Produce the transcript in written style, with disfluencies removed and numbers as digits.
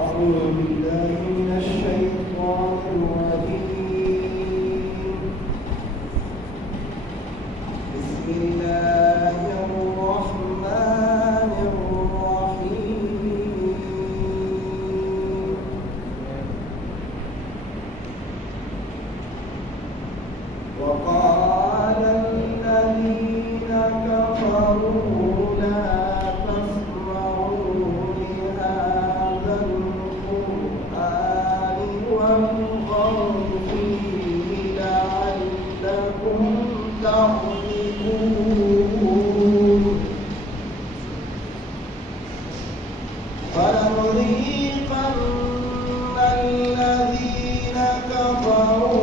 أعوذ بالله من الشيطان الرجيم. بسم الله الرحمن الرحيم. وقال الذين كفروا لا تسمعوا لهذا القرآن والغوا فيه لعلكم تغلبون فلنذيقن الذين كفروا